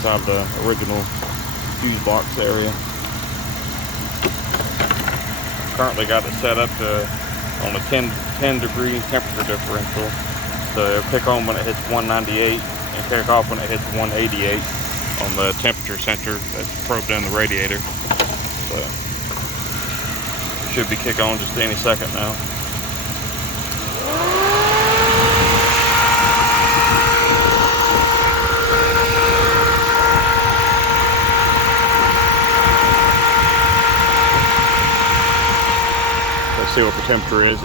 inside the original fuse box area. Currently got it set up to on a 10 degree temperature differential, so it'll kick on when it hits 198 and kick off when it hits 188 on the temperature sensor that's probed in the radiator. So it should be kick on just any second now. Let's see what the temperature is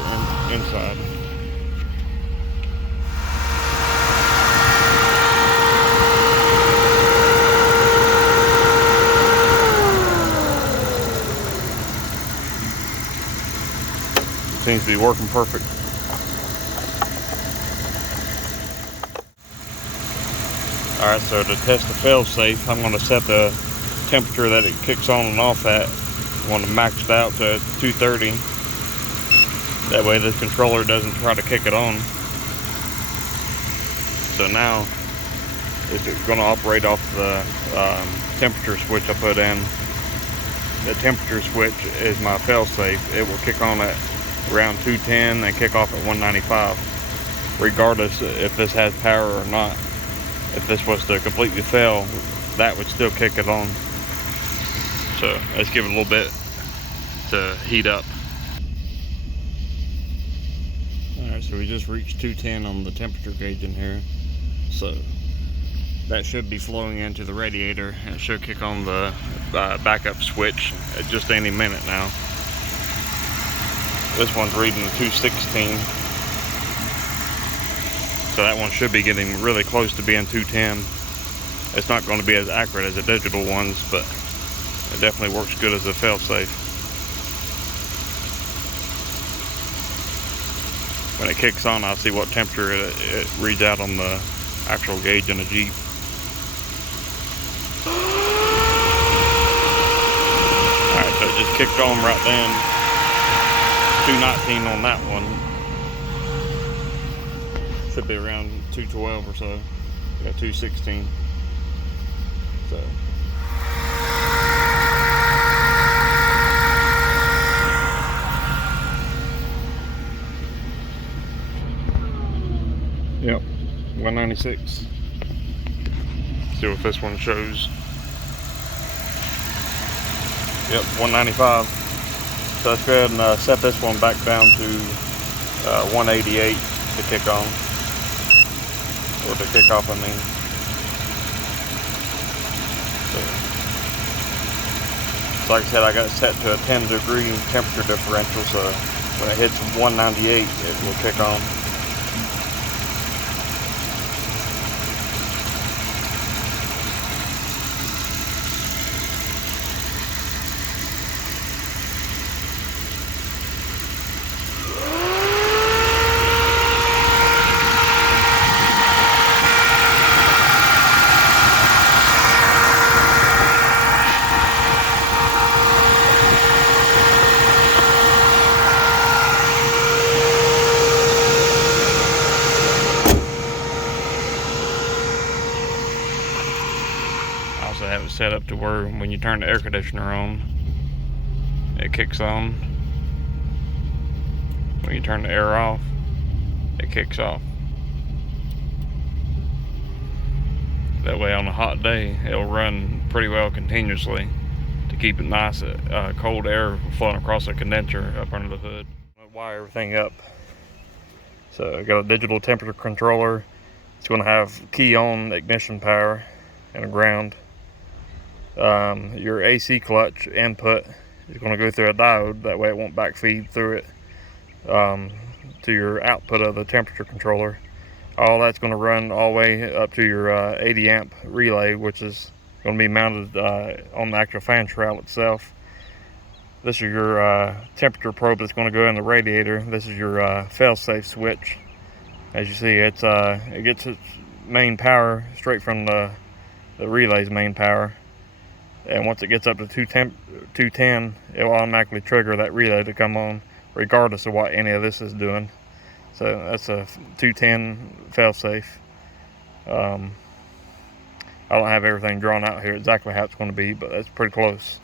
inside. Seems to be working perfect. Alright, so to test the fail-safe, I'm going to set the temperature that it kicks on and off at. I want to max it out to 230. That way the controller doesn't try to kick it on. So now it's going to operate off the temperature switch I put in. The temperature switch is my fail-safe. It will kick on at around 210 and kick off at 195, regardless if this has power or not. If this was to completely fail, that would still kick it on. So let's give it a little bit to heat up. Alright, so we just reached 210 on the temperature gauge in here. So that should be flowing into the radiator, and it should kick on the backup switch at just any minute now. This one's reading 216. So that one should be getting really close to being 210. It's not going to be as accurate as the digital ones, but it definitely works good as a fail-safe. When it kicks on, I'll see what temperature it reads out on the actual gauge in the Jeep. Alright, so it just kicked on right then. 219 on that one. Should be around 212 or so. Yeah, 216. So. Yep, 196. See what this one shows. Yep, 195. So let's go ahead and set this one back down to 188 to kick on. Or to kick off, I mean. So like I said, I got it set to a 10 degree temperature differential, so when it hits 198, it will kick on. I have it set up to where when you turn the air conditioner on, it kicks on. When you turn the air off, it kicks off. That way on a hot day, it'll run pretty well continuously to keep it nice, cold air flowing across the condenser up under the hood. I'll wire everything up. So I got a digital temperature controller. It's going to have key on ignition power and a ground. Your AC clutch input is going to go through a diode, that way it won't backfeed through it to your output of the temperature controller. All that's going to run all the way up to your 80 amp relay, which is going to be mounted on the actual fan shroud itself. This is your temperature probe that's going to go in the radiator. This is your fail-safe switch. As you see, it gets its main power straight from the relay's main power. And once it gets up to 210, it will automatically trigger that relay to come on, regardless of what any of this is doing. So that's a 210 fail-safe. I don't have everything drawn out here exactly how it's going to be, but that's pretty close.